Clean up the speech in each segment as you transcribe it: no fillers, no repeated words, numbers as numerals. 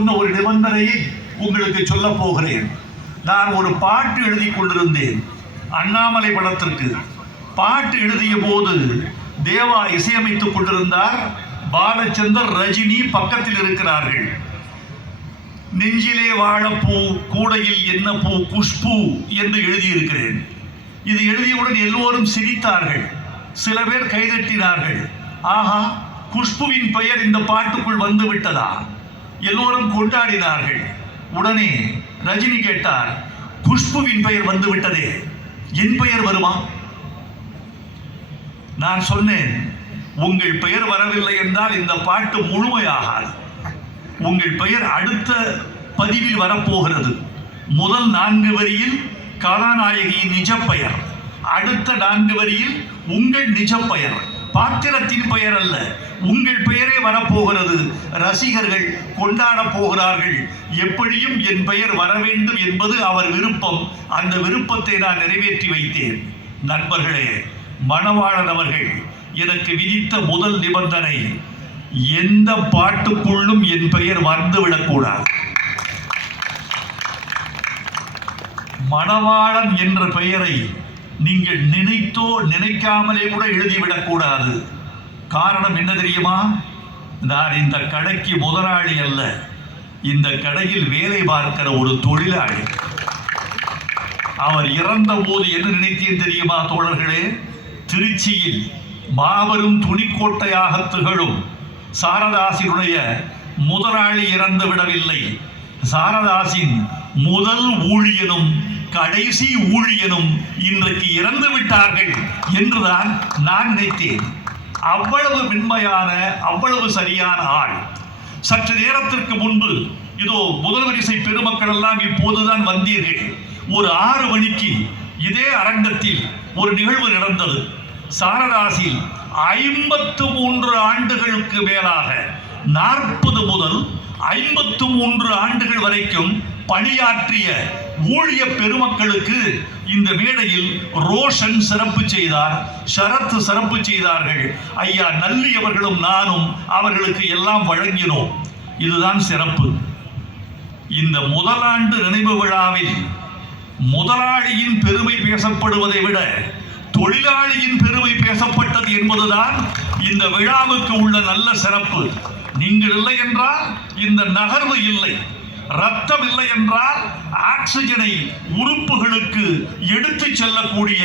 சொன்ன ஒரு நிபந்தனையை உங்களுக்கு சொல்ல போகிறேன். நான் ஒரு பாட்டு எழுதி கொண்டிருந்தேன் அண்ணாமலை படத்திற்கு. பாட்டு எழுதிய போது தேவா இசையமைத்துக் கொண்டிருந்தார். பாலச்சந்தர், ரஜினி பக்கத்தில் இருக்கிறார்கள். நெஞ்சிலே வாழப்பூ, கூடையில் என்ன பூ, குஷ்பு என்று எழுதியிருக்கிறேன். இது எழுதியவுடன் எல்லோரும் சிரித்தார்கள், சில பேர் கைதட்டினார்கள். ஆஹா, குஷ்புவின் பெயர் இந்த பாட்டுக்குள் வந்து விட்டதா? எல்லோரும் கொண்டாடினார்கள். உடனே ரஜினி கேட்டார், குஷ்புவின் பெயர் வந்து விட்டதே, என் பெயர் வருமா? நான் சொன்னேன், உங்கள் பெயர் வரவில்லை என்றால் இந்த பாட்டு முழுமையாகாது. உங்கள் பெயர் அடுத்த பதிவில் வரப்போகிறது. முதல் 4 வரியில் கதாநாயகியின் நிஜ பெயர், அடுத்த 4 வரியில் உங்கள் நிஜ பெயர், பாத்திரத்தின் பெயர் அல்ல, உங்கள் பெயரே வரப்போகிறது. ரசிகர்கள் கொண்டாட போகிறார்கள். எப்படியும் என் பெயர் வர வேண்டும் என்பது அவர் விருப்பம். அந்த விருப்பத்தை நான் நிறைவேற்றி வைத்தேன். நண்பர்களே, மணவாளன் அவர்கள் எனக்கு விதித்த முதல் நிபந்தனை, எந்த பாட்டுக்குள்ளும் என் பெயர் வந்துவிடக்கூடாது. மணவாளன் என்ற பெயரை நீங்கள் நினைத்தோ நினைக்காமலே கூட எழுதிவிடக்கூடாது. காரணம் என்ன தெரியுமா? நான் இந்த கடைக்கு முதலாளி அல்ல, இந்த கடையில் வேலை பார்க்கிற ஒரு தொழிலாளி. அவர் இறந்த போது என்ன நினைத்தேன் தெரியுமா தோழர்களே? திருச்சியில் மாபெரும் துணிக்கோட்டையாக திகழும் சாரதாசினுடைய முதலாளி இறந்து விடவில்லை. சாரதாசின் முதல் ஊழியனும் கடைசி ஊழியனும் இன்றைக்கு இறந்து விட்டார்கள் என்றுதான் நான் நினைத்தேன். அவ்வளவு மென்மையான, அவ்வளவு சரியான ஆள். சற்று நேரத்திற்கு முன்பு இதோ முதல் வரிசை பெருமக்கள் எல்லாம் இப்போதுதான் வந்தீர்கள். ஒரு 6 மணிக்கு இதே அரங்கத்தில் ஒரு நிகழ்வு நடந்தது. சாரதாசில் 53 ஆண்டுகளுக்கு மேலாக 40 முதல் 53 ஆண்டுகள் வரைக்கும் பணியாற்றிய ஊழிய பெருமக்களுக்கு இந்த மேடையில் ரோஷன் சிறப்பு செய்தார், ஷரத் சிறப்பு செய்தார்கள். ஐயா நல்லி அவர்களும் நானும் அவர்களுக்கு எல்லாம் வழங்கினோம். இதுதான் சிறப்பு. இந்த முதலாண்டு நினைவு விழாவில் முதலாளியின் பெருமை பேசப்படுவதை விட தொழிலாளியின் பெருமை பேசப்பட்டது என்பதுதான் இந்த விழாவுக்கு உள்ள நல்ல சிறப்பு. நீங்கள் இல்லை என்றால் இந்த நகர்வு இல்லை. ரத்தம் இல்லை என்றால் ஆக்சிஜனை உறுப்புகளுக்கு எடுத்து செல்லக்கூடிய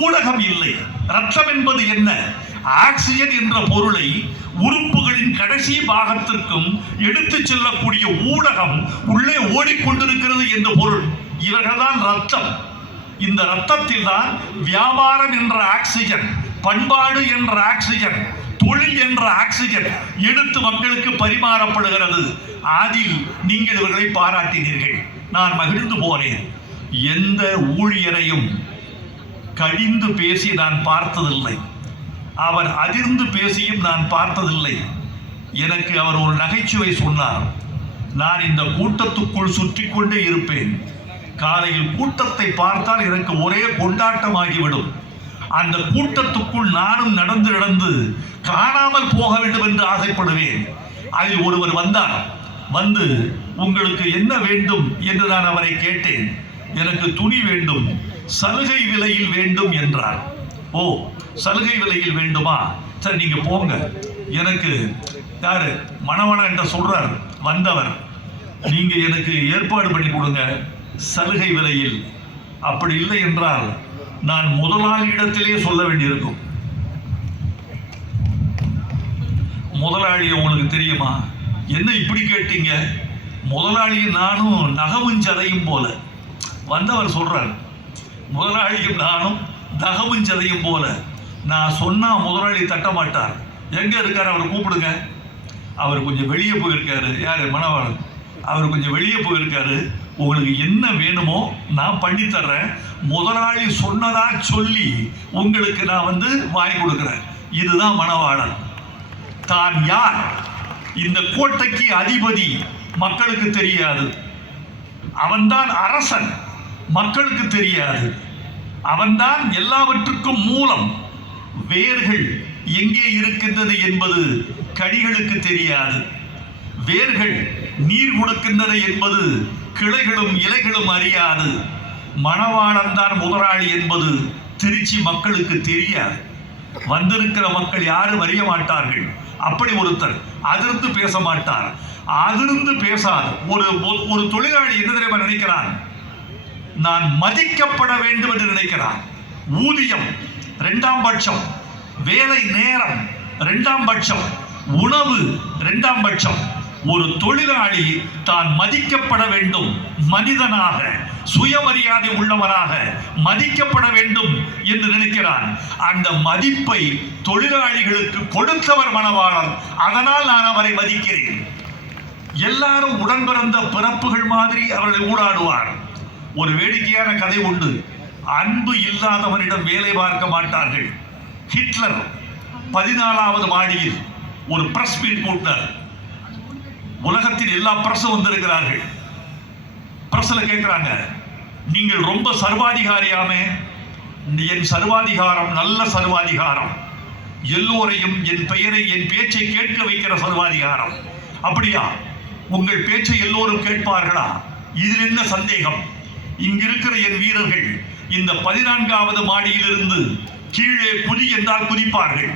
ஊடகம் இல்லை. ரத்தம் என்பது என்ன? ஆக்சிஜன் என்ற பொருளை உறுப்புகளின் கடைசி பாகத்திற்கும் எடுத்து செல்லக்கூடிய ஊடகம் உள்ளே ஓடிக்கொண்டிருக்கிறது என்ற பொருள். இவர்கள்தான் ரத்தம். இந்த ரத்தத்தில் தான் வியாபாரம் என்ற ஆக்சிஜன், பண்பாடு என்ற ஆக்சிஜன், தொழில் என்ற ஆக்சிஜன் எடுத்து மக்களுக்கு பரிமாறப்படுகிறது. அதில் நீங்கள் இவர்களை பாராட்டினீர்கள். நான் மகிழ்ந்து போனேன். எந்த ஊழியரையும் கடிந்து பேசி நான் பார்த்ததில்லை. அவர் அதிர்ந்து பேசியும் நான் பார்த்ததில்லை. எனக்கு அவர் ஒரு நகைச்சுவை சொன்னார். நான் இந்த கூட்டத்துக்குள் சுற்றி கொண்டே இருப்பேன். காலையில் கூட்டத்தை பார்த்தால் எனக்கு ஒரே கொண்டாட்டமாகிவிடும். அந்த கூட்டத்துக்குள் நானும் நடந்து நடந்து காணாமல் போக வேண்டும் என்று ஆசைப்படுவேன். அதில் ஒருவர் வந்தார். வந்து, உங்களுக்கு என்ன வேண்டும் என்று நான் அவரை கேட்டேன். எனக்கு துணி வேண்டும், சலுகை விலையில் வேண்டும் என்றார். ஓ, சலுகை விலையில் வேண்டுமா? சரி, நீங்க போங்க. எனக்கு யாரு மணவன என்று சொல்றார் வந்தவர், நீங்க எனக்கு ஏற்பாடு பண்ணி கொடுங்க சலுகை விலையில். அப்படி இல்லை என்றால் நான் முதலாளியிடத்திலே சொல்ல வேண்டியிருக்கும். முதலாளி உங்களுக்கு தெரியுமா? என்ன இப்படி கேட்டீங்க? முதலாளியும் நானும் நகமும் சதையும் போல. வந்தவர் சொல்றார், முதலாளியும் நானும் நகமும் சதையும் போல. நான் சொன்னா முதலாளி தட்ட மாட்டார். எங்க இருக்காரு? அவரை கூப்பிடுங்க. அவர் கொஞ்சம் வெளியே போயிருக்காரு. யாரு? மணவாளன். அவர் கொஞ்சம் வெளியே போயிருக்காரு. உங்களுக்கு என்ன வேணுமோ நான் பண்ணி தர்றேன். முதலாளி சொன்னதா சொல்லி உங்களுக்கு நான் வாங்கி கொடுக்கிறேன். இதுதான் மணவாளன். தான் யார்? இந்த கோட்டைக்கு அதிபதி மக்களுக்கு தெரியாது. அவன்தான் அரசன், மக்களுக்கு தெரியாது. அவன்தான் எல்லாவற்றுக்கும் மூலம். வேர்கள் எங்கே இருக்கின்றது என்பது கனிகளுக்கு தெரியாது. வேர்கள் நீர் கொடுக்கின்றது என்பது கிளைகளும் இலைகளும் அறியாது. மணவாளன் தான் முதலாளி என்பது திருச்சி மக்களுக்கு தெரியாது. வந்திருக்கிற மக்கள் யாரும் அறிய மாட்டார்கள். அப்படி ஒருத்தர் அதிர்ந்து பேச மாட்டார். அதிர்ந்து பேசாத ஒரு தொழிலாளி என்ன தெரியுமா நினைக்கிறான்? நான் மதிக்கப்பட வேண்டும் என்று நினைக்கிறான். ஊதியம் இரண்டாம் பட்சம், வேலை நேரம் இரண்டாம் பட்சம், உணவு இரண்டாம் பட்சம். ஒரு தொழிலாளி தான் மதிக்கப்பட வேண்டும், மனிதனாக சுயமரியாதை உள்ளவராக மதிக்கப்பட வேண்டும் என்று நினைக்கிறான். அந்த மதிப்பை தொழிலாளிகளுக்கு கொடுத்தவர் மணவாளன். அதனால் நான் அவரை மதிக்கிறேன். எல்லாரும் உடன் பிறந்த பிறப்புகள் மாதிரி அவர்களை ஊடாடுவார். ஒரு வேடிக்கையான கதை உண்டு. அன்பு இல்லாதவனிடம் வேலை பார்க்க மாட்டார்கள். ஹிட்லர் 14வது மாடியில் ஒரு பிரஸ் மீட் கூட்டினார். உலகத்தின் எல்லா பிரஸும் வந்திருக்கிறார்கள். பிரஸ்ல கேட்கிறாங்க, நீங்கள் ரொம்ப சர்வாதிகாரியாமே? என் சர்வாதிகாரம் நல்ல சர்வாதிகாரம், எல்லோரையும் என் பெயரை என் பேச்சை கேட்க வைக்கிற சர்வாதிகாரம். அப்படியா? உங்கள் பேச்சை எல்லோரும் கேட்பார்களா? இதில் என்ன சந்தேகம்? இங்கிருக்கிற என் வீரர்கள் இந்த 14வது மாடியிலிருந்து கீழே குதி என்றால் குதிப்பார்கள்.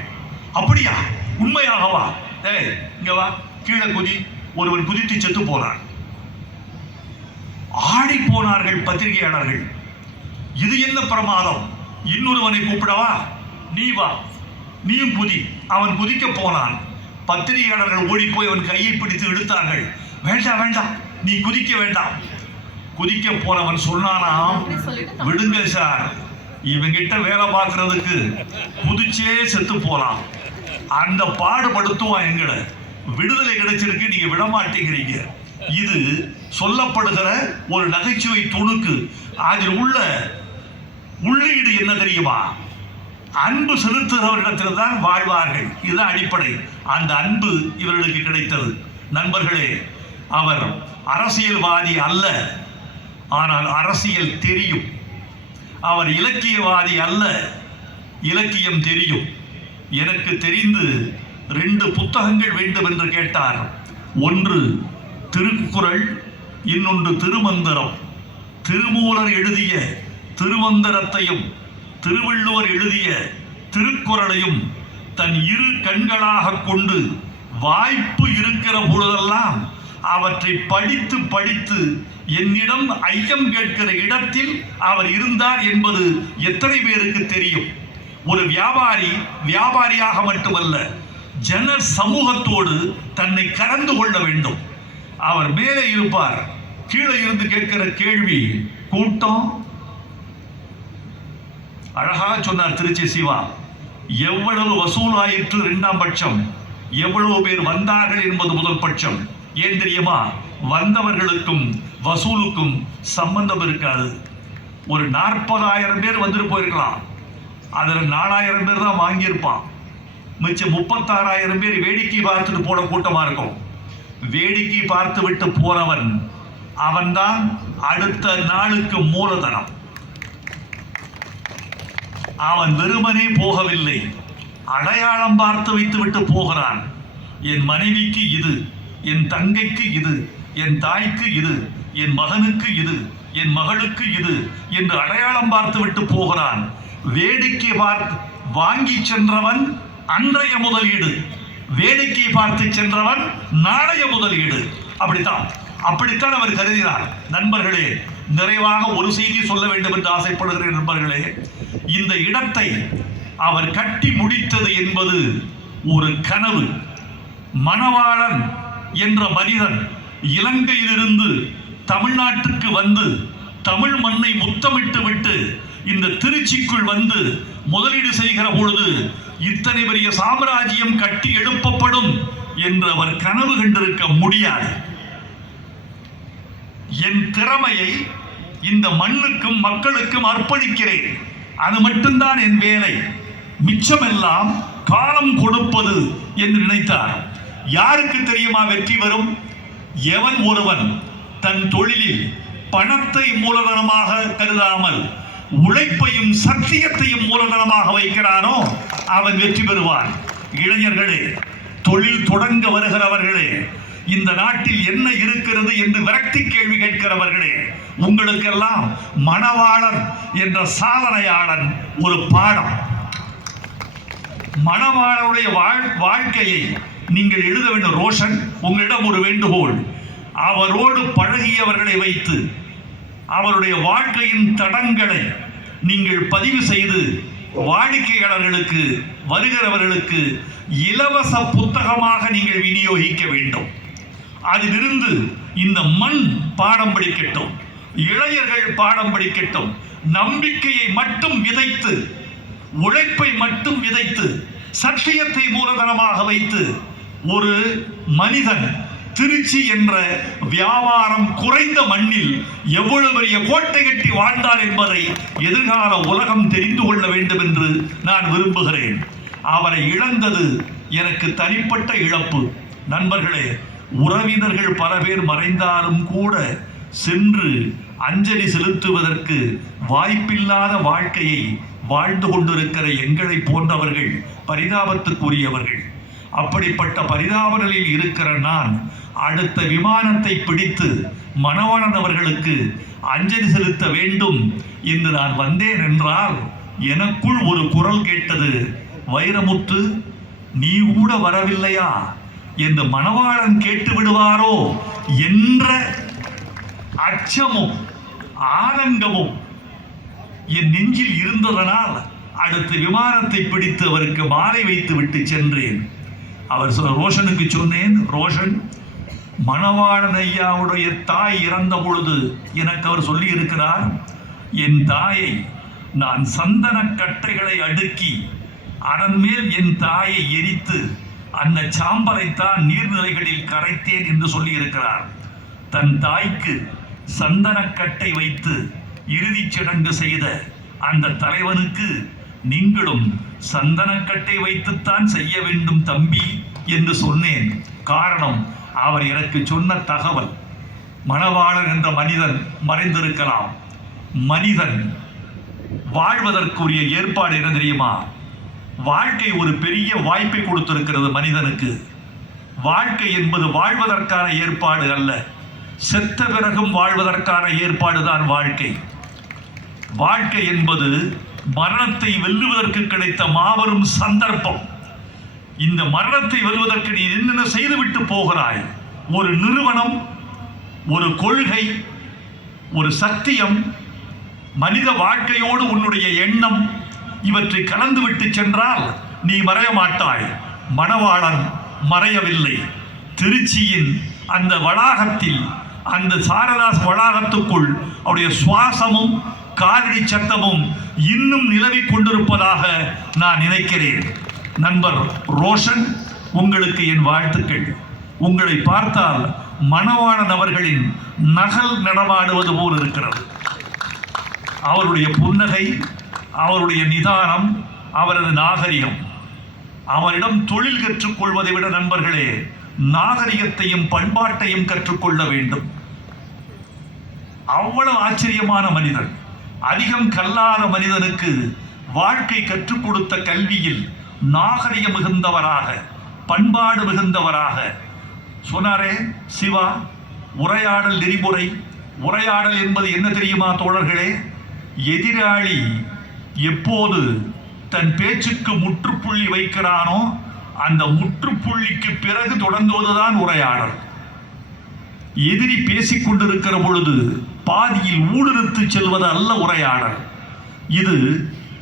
அப்படியா? உண்மையாகவா? இங்க வா, கீழே குதி. ஒருவன் குதித்து செத்து போனான். ஆடி போனார்கள் பத்திரிகையாளர்கள். இது என்ன பிரமாதம்? இன்னொருவனை கூப்பிடவா? நீ வா, நீயும் குதி. அவன் குதிக்க போனான். பத்திரிகையாளர்கள் ஓடி போய் அவன் கையை பிடித்து இழுத்தார்கள். வேண்டாம் வேண்டாம், நீ குதிக்க வேண்டாம். குதிக்க போனவன் சொன்னானா, விடுங்க சார், இவங்கிட்ட வேலை பார்க்கறதுக்கு குதிச்சே செத்து போலாம். அந்த பாடுபடுத்துவான் எங்களை. விடுதலை கிடைச்சிருக்கு, நீங்க விட மாட்டேங்கிறீங்க. இது சொல்லப்படுகிற ஒரு நகைச்சுவை துணுக்கு. அதில் உள்ள உள்ளீடு என்ன தெரியுமா? அன்பு செலுத்துகிறவரிடத்தில் தான் வாழ்வார்கள். இதுதான் அடிப்படை. அந்த அன்பு இவர்களுக்கு கிடைத்தது. நண்பர்களே, அவர் அரசியல்வாதி அல்ல, ஆனால் அரசியல் தெரியும். அவர் இலக்கியவாதி அல்ல, இலக்கியம் தெரியும். எனக்கு தெரிந்து 2 புத்தகங்கள் வேண்டும் என்று கேட்டார். ஒன்று திருக்குறள், இன்னொன்று திருமந்திரம். திருமூலர் எழுதிய திருமந்திரத்தையும் திருவள்ளுவர் எழுதிய திருக்குறளையும் தன் இரு கண்களாக கொண்டு வாய்ப்பு இருக்கிற பொழுதெல்லாம் அவற்றை படித்து படித்து என்னிடம் ஐயம் கேட்கிற இடத்தில் அவர் இருந்தார் என்பது எத்தனை பேருக்கு தெரியும்? ஒரு வியாபாரி வியாபாரியாக மட்டுமல்ல, ஜன சமூகத்தோடு தன்னை கலந்து கொள்ள வேண்டும். அவர் மேலே இருப்பார், கீழே இருந்து கேட்கிற கேள்வி கூட்டம். அழகாக சொன்னார் திருச்சி சிவா. எவ்வளவு வசூலாயிற்று இரண்டாம் பட்சம், எவ்வளவு பேர் வந்தார்கள் என்பது முதல் பட்சம். ஏன் தெரியுமா? வந்தவர்களுக்கும் வசூலுக்கும் சம்பந்தம் இருக்காது. ஒரு 40,000 பேர் வந்துட்டு போயிருக்கலாம், அதில் 4,000 பேர் தான் வாங்கியிருப்பான். மிச்சம் 36,000 பேர் வேடிக்கை பார்த்துட்டு போன கூட்டமா இருக்கும். வேடிக்கை பார்த்து விட்டு போனவன் அவன்தான் அடுத்த நாளுக்கு மூலதனம். அவன் வெறுமனே போகவில்லை, அடையாளம் பார்த்து வைத்து விட்டு போகிறான். என் மனைவிக்கு இது, என் தங்கைக்கு இது, என் தாய்க்கு இது, என் மகனுக்கு இது, என் மகளுக்கு இது என்று அடையாளம் பார்த்து விட்டு போகிறான். வேடிக்கை பார்த்து வாங்கி சென்றவன் அன்றைய முதலீடு, வேடிக்கை பார்த்து சென்றவன் நாளைய முதலீடு. அப்படித்தான் அவர் கருதினார். நண்பர்களே, நிறைவாக ஒரு செய்தி சொல்ல வேண்டும் என்று ஆசைப்படுகிறேன். நண்பர்களே, இந்த இடத்தை அவர் கட்டி முடித்தது என்பது ஒரு கனவு. மணவாளன் என்ற மனிதன் இலங்கையிலிருந்து தமிழ்நாட்டுக்கு வந்து தமிழ் மண்ணை முத்தமிட்டு விட்டு இந்த திருச்சிக்குள் வந்து முதலீடு செய்கிற பொழுது இத்தனை பெரிய சாம்ராஜ்யம் கட்டி எழுப்பப்படும் என்று அவர் கனவு கண்டிருக்க முடியாது. என் திறமையை இந்த மண்ணுக்கும் மக்களுக்கும் அர்ப்பணிக்கிறேன், அது மட்டும்தான் என் வேலை, மிச்சமெல்லாம் காலம் கொடுப்பது என்று நினைத்தார். யாருக்கு தெரியுமா வெற்றி வரும்? எவன் ஒருவன் தன் தொழிலில் பணத்தை மூலதனமாக கருதாமல் உழைப்பையும் சத்தியத்தையும் மூலதனமாக வைக்கிறானோ அவன் வெற்றி பெறுவான். இளைஞர்களே, தொழில் தொடங்க வருகிறவர்களே, இந்த நாட்டில் என்ன இருக்கிறது என்று விரக்தி கேள்வி கேட்கிறவர்களே, உங்களுக்கெல்லாம் மணவாளன் என்ற சாதனையாளன் ஒரு பாடம். மணவாளனுடைய வாழ்க்கையை நீங்கள் எழுத வேண்டும். ரோஷன், உங்களிடம் ஒரு வேண்டுகோள். அவரோடு பழகியவர்களை வைத்து அவருடைய வாழ்க்கையின் தடங்களை நீங்கள் பதிவு செய்து வாடிக்கையாளர்களுக்கு, வருகிறவர்களுக்கு இலவச புத்தகமாக நீங்கள் விநியோகிக்க வேண்டும். அதிலிருந்து இந்த மண் பாடம் படிக்கட்டும், இளைஞர்கள் பாடம் படிக்கட்டும். நம்பிக்கையை மட்டும் விதைத்து, உழைப்பை மட்டும் விதைத்து, சத்தியத்தை மூலதனமாக வைத்து ஒரு மனிதன் திருச்சி என்ற வியாபாரம் குறைந்த மண்ணில் எவ்வளவு பெரிய கோட்டை கட்டி வாழ்ந்தார் என்பதை எதிர்கால உலகம் தெரிந்து கொள்ள வேண்டும் என்று நான் விரும்புகிறேன். அவரை இழந்தது எனக்கு தனிப்பட்ட இழப்பு. நண்பர்களே, உறவினர்கள் பல பேர் மறைந்தாலும் கூட சென்று அஞ்சலி செலுத்துவதற்கு வாய்ப்பில்லாத வாழ்க்கையை வாழ்ந்து கொண்டிருக்கிற எங்களை போன்றவர்கள் பரிதாபத்துக்குரியவர்கள். அப்படிப்பட்ட பரிதாப நிலையில் இருக்கிற நான் அடுத்த விமானத்தை பிடித்து மணவாளன் அவர்களுக்கு அஞ்சலி செலுத்த வேண்டும் என்று நான் வந்தேன் என்றால் எனக்குள் ஒரு குரல் கேட்டது, வைரமுத்து, நீ கூட வரவில்லையா என்று மணவாளன் கேட்டு விடுவாரோ என்ற அச்சமும் ஆனந்தமும் என் நெஞ்சில் இருந்ததனால் அடுத்த விமானத்தை பிடித்து அவருக்கு மாலை வைத்து விட்டு சென்றேன். அவர் ரோஷனுக்கு சொன்னேன், ரோஷன், மணவாளன் ஐயாவுடைய தாய் இறந்த பொழுது எனக்கு அவர் சொல்லி இருக்கிறார், என் தாயை நான் சந்தன கட்டைகளை அடுக்கி அதன் மேல் என் தாயை எரித்து அந்த சாம்பலைத்தான் நீர்நிலைகளில் கரைத்தேன் என்று சொல்லி இருக்கிறார். தன் தாய்க்கு சந்தனக்கட்டை வைத்து இறுதிச் சடங்கு செய்த அந்த தலைவனுக்கு நீங்களும் சந்தனக்கட்டை வைத்துத்தான் செய்ய வேண்டும் தம்பி என்று சொன்னேன். காரணம், அவர் எனக்கு சொன்ன தகவல். மணவாளன் என்ற மனிதன் மறைந்திருக்கலாம். மனிதன் வாழ்வதற்குரிய ஏற்பாடு என்ன தெரியுமா? வாழ்க்கை ஒரு பெரிய வாய்ப்பை கொடுத்திருக்கிறது மனிதனுக்கு. வாழ்க்கை என்பது வாழ்வதற்கான ஏற்பாடு அல்ல, செத்த பிறகும் வாழ்வதற்கான ஏற்பாடுதான் வாழ்க்கை. வாழ்க்கை என்பது மரணத்தை வெல்லுவதற்கு கிடைத்த மாபெரும் சந்தர்ப்பம். இந்த மரணத்தை வெல்வதற்கு நீ என்னென்ன செய்துவிட்டு போகிறாய்? ஒரு நிறுவனம், ஒரு கொள்கை, ஒரு சத்தியம், மனித வாழ்க்கையோடு உன்னுடைய எண்ணம், இவற்றை கலந்துவிட்டு சென்றால் நீ மறைய மாட்டாய். மணவாளன் மறையவில்லை. திருச்சியின் அந்த வளாகத்தில், அந்த சாரதாஸ் வளாகத்துக்குள் அவருடைய சுவாசமும் காலடி சத்தமும் இன்னும் நிலவிக் கொண்டிருப்பதாக நான் நினைக்கிறேன். நண்பர் ரோஷன், உங்களுக்கு என் வாழ்த்துக்கள். உங்களை பார்த்தால் மணவாளன் அவர்களின் நகல் நடமாடுவது போல் இருக்கிறது. அவருடைய புன்னகை, அவருடைய நிதானம், அவரது நாகரிகம். அவரிடம் தொழில் கற்றுக்கொள்வதை விட நண்பர்களே, நாகரிகத்தையும் பண்பாட்டையும் கற்றுக்கொள்ள வேண்டும். அவ்வளவு ஆச்சரியமான மனிதன். அதிகம் கல்லாத மனிதனுக்கு வாழ்க்கை கற்றுக் கொடுத்த கல்வியில் நாகரிகம் மிகுந்தவராக, பண்பாடு மிகுந்தவராக சொன்னாரே. சிவா, உரையாடல் நெறிமுறை. உரையாடல் என்பது என்ன தெரியுமா தோழர்களே? எதிராளி எப்போது தன் பேச்சுக்கு முற்றுப்புள்ளி வைக்கிறானோ அந்த முற்றுப்புள்ளிக்கு பிறகு தொடங்குவதுதான் உரையாடல். எதிரி பேசிக் கொண்டிருக்கிற பொழுது பாதியில் ஊடுருத்து செல்வது அல்ல உரையாடல். இது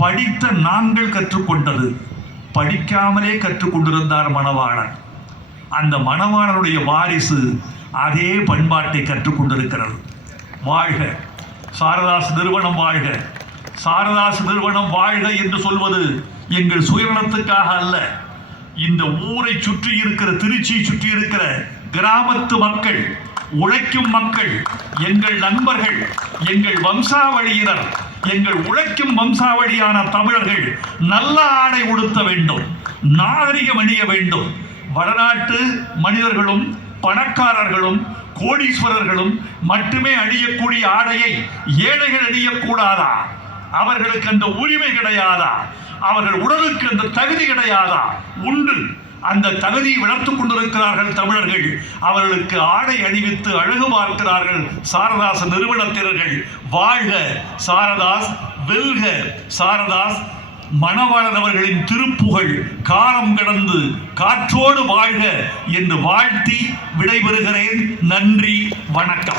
படித்த நாங்கள் கற்றுக்கொண்டது. படிக்காமலே கற்றுக்கொண்டிருந்தார் மணவாளன். அந்த மணவாளனுடைய வாரிசு அதே பண்பாட்டை கற்றுக்கொண்டிருக்கிறது. வாழ்க சாரதாஸ் நிறுவனம், வாழ்க சாரதாஸ் நிறுவனம், வாழ்க என்று சொல்வது எங்கள் சுயநலத்துக்காக அல்ல. இந்த ஊரை சுற்றி இருக்கிற, திருச்சியை சுற்றி இருக்கிற கிராமத்து மக்கள், உழைக்கும் மக்கள், எங்கள் நண்பர்கள், எங்கள் வம்சாவளியினர், எங்கள் உழைக்கும் வம்சாவளியான தமிழர்கள் நல்ல ஆடை உடுத்த வேண்டும், நாகரிகம் அணிய வேண்டும். வடநாட்டு மனிதர்களும் பணக்காரர்களும் கோடீஸ்வரர்களும் மட்டுமே அணியக்கூடிய ஆடையை ஏழைகள் அணியக்கூடாதா? அவர்களுக்கு அந்த உரிமை கிடையாதா? அவர்கள் உடலுக்கு அந்த தகுதி கிடையாதா? உண்டு. அந்த தகுதியை வளர்த்துக் கொண்டிருக்கிறார்கள் தமிழர்கள். அவர்களுக்கு ஆடை அணிவித்து அழகு பார்க்கிறார்கள் சாரதாஸ் நிறுவனத்தினர்கள். வாழ்க சாரதாஸ், வெல்க சாரதாஸ். மணவாளன் அவர்களின் திருப்புகழ் காலம் கடந்து காற்றோடு வாழ்க என்று வாழ்த்தி விடைபெறுகிறேன். நன்றி, வணக்கம்.